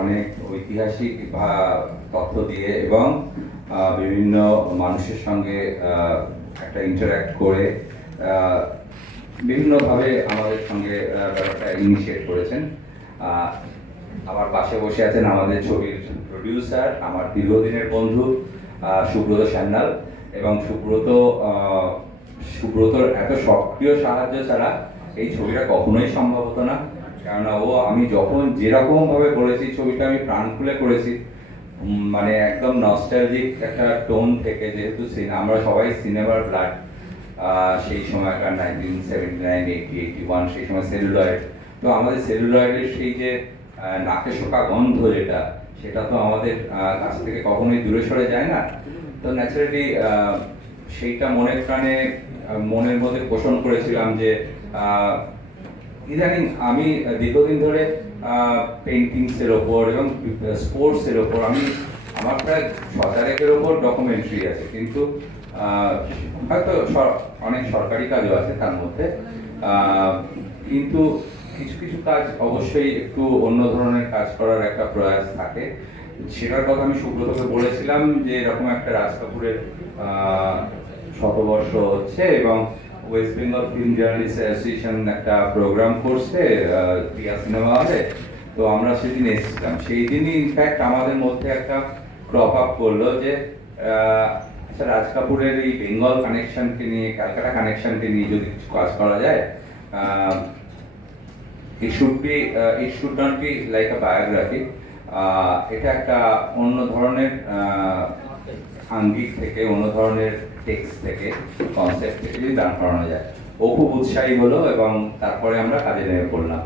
অনেক ঐতিহাসিক তথ্য দিয়ে এবং বিভিন্ন মানুষের সঙ্গে একটা ইন্টারঅ্যাক্ট করে বিভিন্নভাবে আমাদের সঙ্গে ব্যাপারটা ইনিশিয়েট করেছেন। আমার পাশে বসে আছেন আমাদের ছবির প্রডিউসার, আমার দীর্ঘদিনের বন্ধু সুব্রত সান্যাল। এবং সুব্রতর এত সক্রিয় সাহায্য ছাড়া এই ছবিটা কখনোই সম্ভব হতো না। কেননা আমি যখন যেরকম ভাবে বলেছি, ছবিটা আমি প্রাণ খুলে করেছি, মানে একদম নস্টালজিক একটা টোন থেকে, যেহেতু আমরা সবাই সিনেমার ব্লাড। সেই সময়কার 1979, 80, 81 সেই সময় সেলুলয়েড। তো আমাদের সেলুলয়েডের সেই যে নাকে শোকা গন্ধ সেটা তো আমাদের কাছ থেকে কখনোই দূরে সরে যায় না। তো ন্যাচারালি সেইটা মনের মধ্যে পোষণ করেছিলাম যে ইদানিং আমি দীর্ঘদিন ধরে পেন্টিংসের ওপর এবং স্পোর্টসের ওপর আমার প্রায় 6,000-এর ওপর ডকুমেন্টারি আছে, কিন্তু হয়তো অনেক সরকারি কাজও আছে তার মধ্যে, কিন্তু কিছু কিছু কাজ অবশ্যই একটু অন্য ধরনের কাজ করার একটা প্রয়াস থাকে। সেটার কথা আমি সুব্রতকে বলেছিলাম যে এরকম একটা রাজ কাপুরের শতবর্ষ হচ্ছে এবং West Bengal film journalist association একটা প্রোগ্রাম করছে প্রিয়া সিনেমা হলে। তো আমরা সেদিন এসেছিলাম। সেই দিনই ইনফ্যাক্ট আমাদের মধ্যে একটা ক্রপ আপ করলো যে আচ্ছা, রাজ কাপুরের এই বেঙ্গল কানেকশনকে নিয়ে, ক্যালকাটা কানেকশনকে নিয়ে যদি কিছু কাজ করা যায়, it should not be like a biography. এটা একটা অন্য ধরনের আঙ্গিক থেকে, অন্য ধরনের টেক্সট থেকে, কনসেপ্ট থেকে যদি দাঁড় করানো যায়। ও খুব উৎসাহী হলো এবং তারপরে আমরা কাজে নেমে পড়লাম।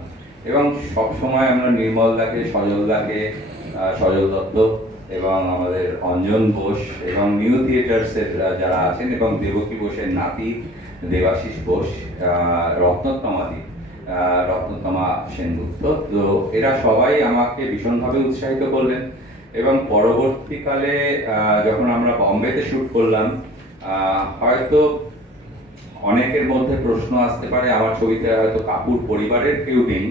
এবং সব সময় আমরা নির্মল দাকে, সজল দত্ত এবং আমাদের অঞ্জন বোস এবং নিউ থিয়েটার্সের যারা আছেন এবং দেবকী বোসের নাতি দেবাশিস বোস, রত্নতমা সেনগুপ্ত, তো এরা সবাই আমাকে ভীষণভাবে উৎসাহিত করলেন। এবং পরবর্তীকালে যখন আমরা বম্বেতে শুট করলাম, হয়তো অনেকের মধ্যে প্রশ্ন আসতে পারে আমার ছবিতে হয়তো কাপুর পরিবারের কেউ নেই,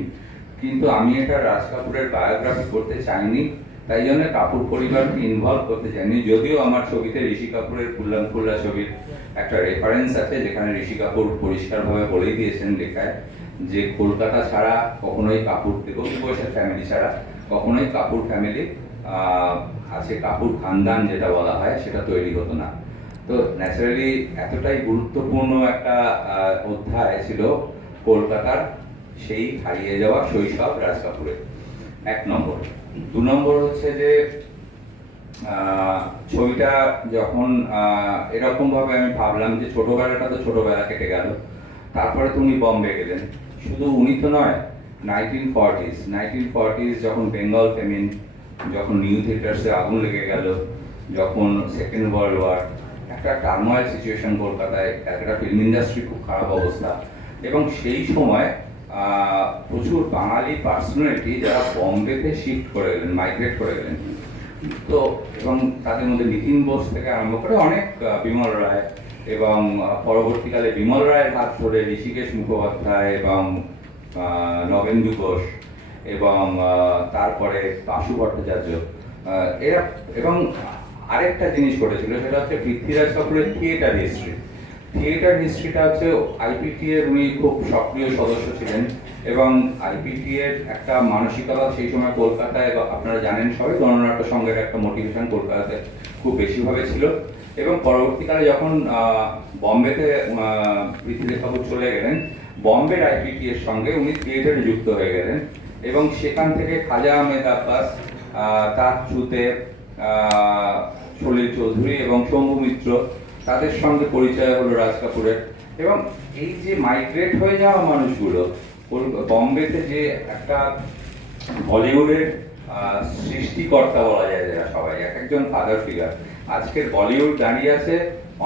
কিন্তু আমি এটা রাজ কাপুরের বায়োগ্রাফি করতে চাইনি, তাই জন্য কাপুর পরিবারকে ইনভলভ করতে চাইনি। যদিও আমার ছবিতে ঋষি কাপুরের ফুল্লাম ফুল্লা ছবির একটা রেফারেন্স আছে, যেখানে ঋষি কাপুর পরিষ্কারভাবে বলেই দিয়েছেন লেখায় যে কলকাতা ছাড়া কখনোই কাপুর, দেবকী বোসের ফ্যামিলি ছাড়া কখনোই কাপুর ফ্যামিলি আছে, কাপুর খানদান যেটা বলা হয় সেটা তৈরি হতো না। তো ন্যাচারালি এতটাই গুরুত্বপূর্ণ একটা অধ্যায় ছিল কলকাতার সেই হারিয়ে যাওয়া শৈশব রাজ কাপুরের, 1 নম্বর। 2 নম্বর হচ্ছে যে ছবিটা যখন এরকম ভাবে আমি ভাবলাম যে ছোটবেলাটা তো ছোটবেলা কেটে গেল, তারপরে তো উনি বম্বে গেলেন। শুধু উনি তো নয়, 1940s যখন বেঙ্গল ফেমিন, যখন নিউ থিয়েটার্সে আগুন লেগে গেল, যখন সেকেন্ড ওয়ার্ল্ড ওয়ার, একটা টার্মোয়াইল সিচুয়েশন কলকাতায়, একটা ফিল্ম ইন্ডাস্ট্রি খুব খারাপ অবস্থা। এবং সেই সময় প্রচুর বাঙালি পার্সোনালিটি যারা বম্বেতে শিফট করে গেলেন, মাইগ্রেট করে গেলেন। তো এবং তাদের মধ্যে নিতিন বোস থেকে আরম্ভ করে অনেক, বিমল রায়, এবং পরবর্তীকালে বিমল রায়ের হাত ধরে ঋষিকেশ মুখোপাধ্যায় এবং নবেন্দু ঘোষ এবং তারপরে বাসু ভট্টাচার্য, এরা। এবং আরেকটা জিনিস ঘটেছিল, সেটা হচ্ছে পৃথ্বীরাজ কাপুরের থিয়েটার হিস্ট্রিটা হচ্ছে আইপিটি এর উনি খুব সক্রিয় সদস্য ছিলেন এবং আইপিটি এর একটা মানসিকতা সেই সময় কলকাতায়, আপনারা জানেন সবাই, গণনাট্য সংঘের একটা মোটিভেশন কলকাতাতে খুব বেশিভাবে ছিল। এবং পরবর্তীকালে যখন বম্বেতে পৃথ্বীরাজ কাপুর চলে গেলেন, বম্বের আইপিটি এর সঙ্গে উনি থিয়েটারে যুক্ত হয়ে গেলেন এবং সেখান থেকে খাজা আহমেদ আব্বাস, তার থ্রুতে সলিল চৌধুরী এবং শম্ভু মিত্র, তাদের সঙ্গে পরিচয় হলো রাজ কাপুরের। এবং এই যে মাইগ্রেট হয়ে যাওয়া মানুষগুলো বম্বেতে, যে একটা বলিউডের সৃষ্টিকর্তা বলা যায় যারা সবাই, একজন ফাদার ফিগার। আজকের বলিউড দাঁড়িয়ে আছে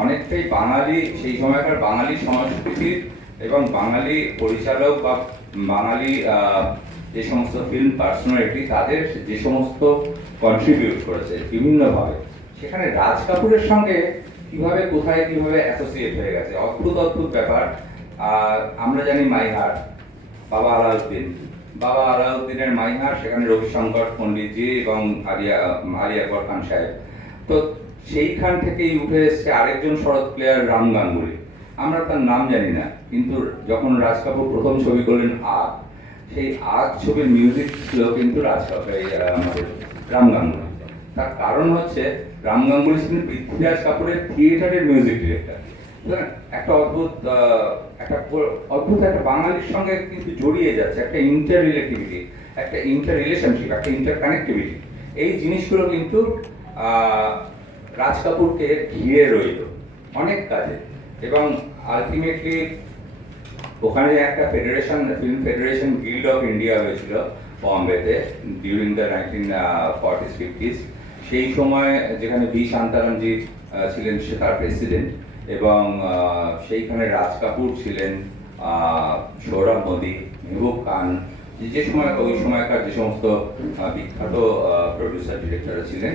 অনেকটাই বাঙালি, সেই সময়কার বাঙালি সংস্কৃতির এবং বাঙালি পরিচালক বা বাঙালি যে সমস্ত ফিল্ম পার্সোনালিটি, তাদের যে সমস্ত কন্ট্রিবিউট করেছে বিভিন্নভাবে, সেখানে রাজ কাপুরের সঙ্গে কিভাবে অ্যাসোসিয়েট হয়ে গেছে, অদ্ভুত ব্যাপার। আমরা জানি মাই হার্ট, বাবা আলাউদ্দিন, বাবা আলাউদ্দিনের মাইহার, সেখানে রবিশঙ্কর পণ্ডিতজি এবং আলী আকবর খান সাহেব। তো সেইখান থেকেই উঠে এসছে আরেকজন শরৎ প্লেয়ার রাম গাঙ্গুলি। আমরা তার নাম জানি না, কিন্তু যখন রাজ কাপুর প্রথম ছবি করলেন আগ, সেই আগ ছবির মিউজিক ছিল কিন্তু আমাদের রাম গাঙ্গুলি। তার কারণ হচ্ছে রাম গাঙ্গুলি ছিলেন পৃথ্বীরাজ কাপুরের থিয়েটারের মিউজিক ডিরেক্টর। একটা অদ্ভুত একটা বাঙালির সঙ্গে কিন্তু জড়িয়ে যাচ্ছে একটা ইন্টার রিলেটিভিটি, একটা ইন্টার রিলেশনশিপ, একটা ইন্টার কানেক্টিভিটি। এই জিনিসগুলো কিন্তু রাজ কাপুরকে ঘিরে রইল অনেক কাজে। এবং আলটিমেটলি ওখানে একটা film federation guild of India হয়েছিল বম্বেতে ডিউরিং দ্য 1940s 50s। সেই সময় যেখানে বি শান্তারামজি ছিলেন সে তার প্রেসিডেন্ট, এবং সেইখানে রাজ কাপুর ছিলেন, সৌরভ মোদী, মেহবুব খান, যে সময় ওই সময়কার যে সমস্ত বিখ্যাত প্রডিউসার ডিরেক্টর ছিলেন,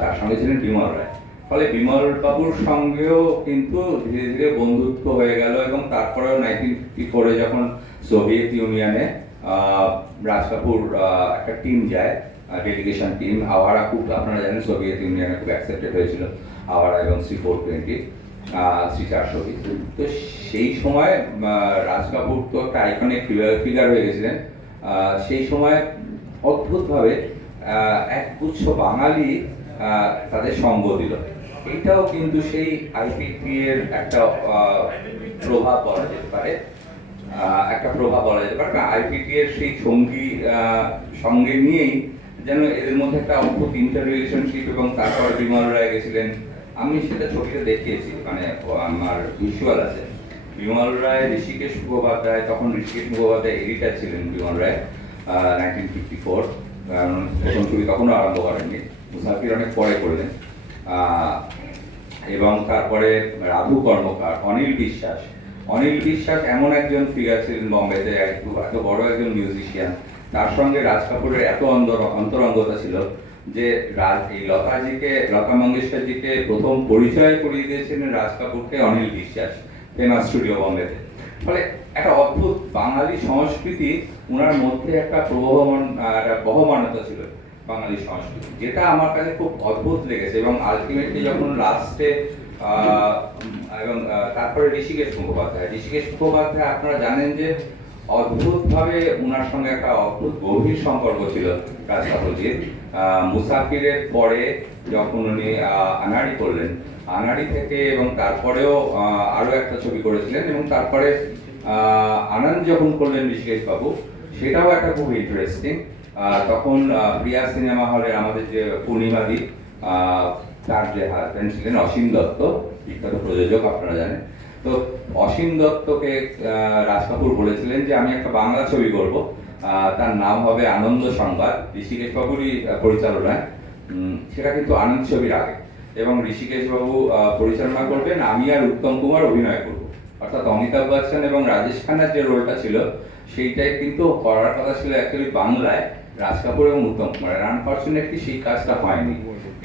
তার সঙ্গে ছিলেন বিমল রায়। ফলে বিমল বাবুর সঙ্গেও কিন্তু ধীরে ধীরে বন্ধুত্ব হয়ে গেল। এবং তারপরেও 1954-এ যখন সোভিয়েত ইউনিয়নে রাজ কাপুর একটা টিম যায়, ডেলিগেশন টিম, আওয়ারা খুব আপনারা জানেন সোভিয়েত ইউনিয়নে খুব অ্যাকসেপ্টেড হয়েছিল আওয়ারা এবং C-420, C-420। তো সেই সময় রাজ কাপুর তো একটা আইকনিক ফিগার হয়ে গেছিলেন। সেই সময় অদ্ভুতভাবে একগুচ্ছ বাঙালি তাদের সঙ্গ দিল। এইটাও কিন্তু সেই IPT এর একটা প্রভাব বলা যেতে পারে, IPT এর সেই সঙ্গে নিয়েই যেন এদের মধ্যে একটা অদ্ভুত ইন্টার রিলেশনশিপ। এবং তারপর বিমল রায় গেছিলেন, আমি সেটা ছবিতে দেখিয়েছি, মানে আমার ভিজুয়াল আছে। বিমল রায়, ঋষিকেশ মুখোপাধ্যায়, তখন ঋষিকেশ মুখোপাধ্যায় এডিটার ছিলেন বিমল রায় 1954, কারণ প্রথম ছবি তখনও আরম্ভ করেননি, মুসাফির অনেক পরে করলেন। এবং তারপরে রাধু কর্মকার, অনিল বিশ্বাস এমন একজন ফিগার ছিলেন বম্বেতে, এত বড় একজন মিউজিশিয়ান। তার সঙ্গে রাজ কাপুরের এত অন্তরঙ্গতা ছিল যে এই লতা মঙ্গেশকরজিকে প্রথম পরিচয় করিয়ে দিয়েছিলেন রাজ কাপুরকে অনিল বিশ্বাস, ফেমাস স্টুডিও বম্বেতে। ফলে একটা অদ্ভুত বাঙালি সংস্কৃতি, ওনার মধ্যে একটা বহমানতা ছিল বাঙালি সংস্কৃতি, যেটা আমার কাছে খুব অদ্ভুত লেগেছে। এবং আলটিমেটলি যখন লাস্টে এবং তারপরে ঋষিকেশ মুখোপাধ্যায় আপনারা জানেন যে অদ্ভুতভাবে ওনার সঙ্গে একটা অদ্ভুত গভীর সম্পর্ক ছিল রাজ কাপুরজির। মুসাফিরের পরে যখন উনি আনাড়ি করলেন, আনাড়ি থেকে এবং তারপরেও আরো একটা ছবি করেছিলেন, এবং তারপরে আনন্দ যখন করলেন ঋষিকেশ বাবু, সেটাও একটা খুব ইন্টারেস্টিং। তখন প্রিয়া সিনেমা হলে আমাদের যে পূর্ণিমাদি, তার যে হাজব্যান্ড ছিলেন অসীম দত্ত, বিখ্যাত প্রযোজক আপনারা জানেন। তো অসীম দত্তকে রাজ কাপুর বলেছিলেন যে আমি একটা বাংলা ছবি করব, তার নাম হবে আনন্দ সংবাদ, ঋষিকেশ বাবুরই পরিচালনায়। সেটা কিন্তু আনন্দ ছবির আগে, এবং ঋষিকেশ বাবু পরিচালনা করবেন, আমি আর উত্তম কুমার অভিনয় করব। অর্থাৎ অমিতাভ বচ্চন এবং রাজেশ খান্নার যে রোলটা ছিল সেইটাই কিন্তু করার কথা ছিল অ্যাকচুয়ালি বাংলায় রাজ কাপুর এবং উত্তম কুমারের। আনফর্চুনেটলি সেই কাজটা হয়নি।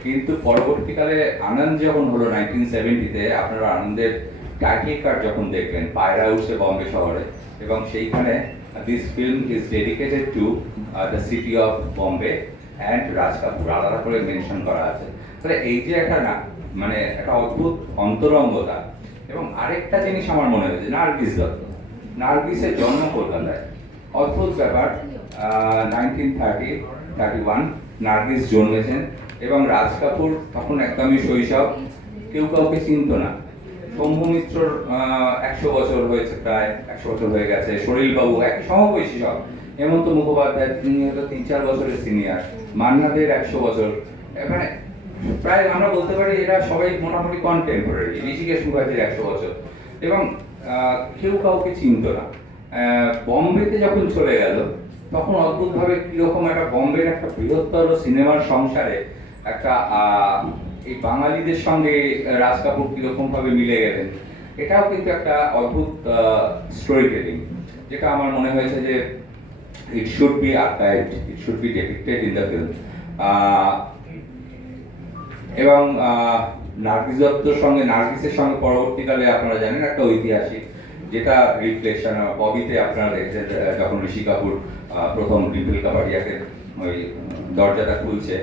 কিন্তু পরবর্তীকালে আনন্দ যখন হলো 1970-তে, আপনারা আনন্দের টাইটেল কার্ড যখন দেখলেন পায়রা উঠছে বম্বে শহরে, এবং সেইখানে this film is dedicated to the city of Bombay and Raj Kapoor আলাদা করে মেনশন করা আছে। তাহলে এই যে একটা মানে একটা অদ্ভুত অন্তরঙ্গতা। এবং আরেকটা জিনিস আমার মনে হয়েছে, নার্গিসের জন্ম কলকাতায়, অদ্ভুত ব্যাপার। 1931 নার্গিস জন্মেছেন, এবং রাজ কাপুর তখন একদমই শৈশব, কেউ কাউকে চিনত না। শম্ভু মিত্রর 100 বছর হয়েছে, প্রায় 100 বছর হয়ে গেছে। সলিল বাবু একই সমবয়সী সব, হেমন্ত মুখোপাধ্যায় তিনি হয়তো 3-4 বছরের সিনিয়র, মান্নাদের 100 বছর, মানে প্রায় আমরা বলতে পারি এরা সবাই মোটামুটি কন্টেম্পোরারি। ঋষিকেশ মুখার্জির 100 বছর, এবং কেউ কাউকে চিনত না। বম্বেতে যখন চলে গেল, তখন অদ্ভুতভাবে কিরকম একটা বম্বের একটা বৃহত্তর সিনেমার সংসারে একটা এই বাঙালিদের সঙ্গে রাজ কাপুর কিরকম ভাবে মিলে গেলেন, এটাও কিন্তু একটা অদ্ভুত স্টোরি টেলিং, যেটা আমার মনে হয়েছে যে it should be archived, it should be depicted in the film. এবং নার্গিসের সঙ্গে পরবর্তীকালে আপনারা জানেন একটা ঐতিহাসিক, যেটা রিফ্লেকশন ববিতে আপনারা দেখেছেন যখন ঋষি কাপুর প্রথম ডিম্পল কাপাডিয়াকে ওই দরজাটা খুলছে,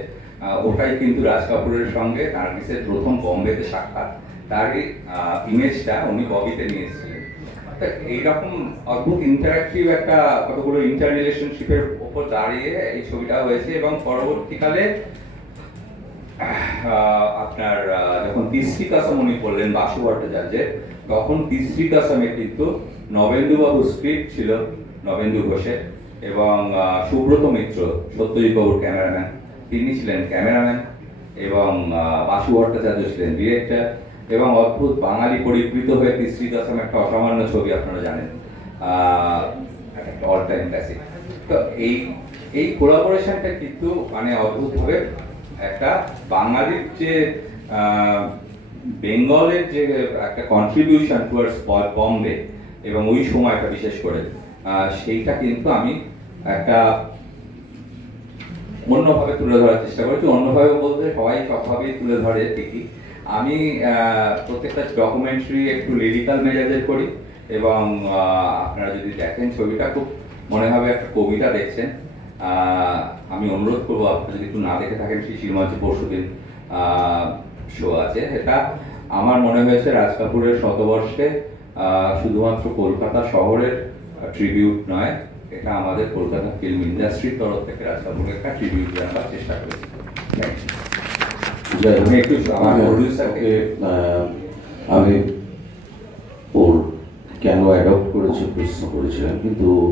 ওটাই কিন্তু রাজ কাপুরের সঙ্গে নার্গিসের প্রথম বম্বেতে সাক্ষাৎ, তারই ইমেজটা উনি ববিতে নিয়ে এসেছিলেন। তা এইরকম অদ্ভুত ইন্টারাক্টিভ একটা কতগুলো ইন্টার রিলেশনশিপের ওপর দাঁড়িয়ে এই ছবিটা হয়েছে। এবং পরবর্তীকালে আপনার যখন তিসরি কাসম উনি করলেন বাসু ভট্টাচার্যের, তখন তিসরি কাসমে কিন্তু নবেন্দুবাবু স্ক্রিপ্ট ছিল, নবেন্দু ঘোষের, এবং সুব্রত মিত্র সত্যজিৎ বাবুর ক্যামেরাম্যান, তিনি ছিলেন ক্যামেরাম্যান, এবং বাসু ভট্টাচার্য ছিলেন ডিরেক্টর। এবং অদ্ভুত বাঙালি পরিকৃত হয়ে তিসরি কাসম একটা অসামান্য ছবি, আপনারা জানেন, একটা অল টাইম ক্লাসিক। তো এই কোলাবোরেশনটা কিন্তু মানে অদ্ভুতভাবে একটা বাঙালির যে বেঙ্গলের যে একটা কন্ট্রিবিউশন টুয়ার্ডস বম্বে এবং ওই সময়টা বিশেষ করে সেইটা কিন্তু আমি একটা অন্যভাবে তুলে ধরার চেষ্টা করেছি। অন্যভাবে বলতে সবাই সবভাবেই তুলে ধরে ঠিকই, আমি প্রত্যেকটা ডকুমেন্টারি একটু লিরিক্যাল মেজাজের করি। এবং আপনারা যদি দেখেন ছবিটা, খুব মনে হবে একটা কবিতা দেখছেন। আমি অনুরোধ করবো আপনারা যদি একটু না দেখে থাকেন, শিশির মঞ্চে পরশুদিন শো আছে। এটা আমার মনে হয়েছে রাজ কাপুরের শতবর্ষে শুধুমাত্র কলকাতা শহরের ট্রিবিউট নয়, এটা আমাদের কলকাতা ফিল্ম ইন্ডাস্ট্রির তরফ থেকে রাজ কাপুরকে একটা ট্রিবিউট জানাবার চেষ্টা করেছি। একটু আমার প্রডিউসারকে আমি ওর কেন অ্যাডপ্ট করেছে প্রশ্ন করেছিলাম, কিন্তু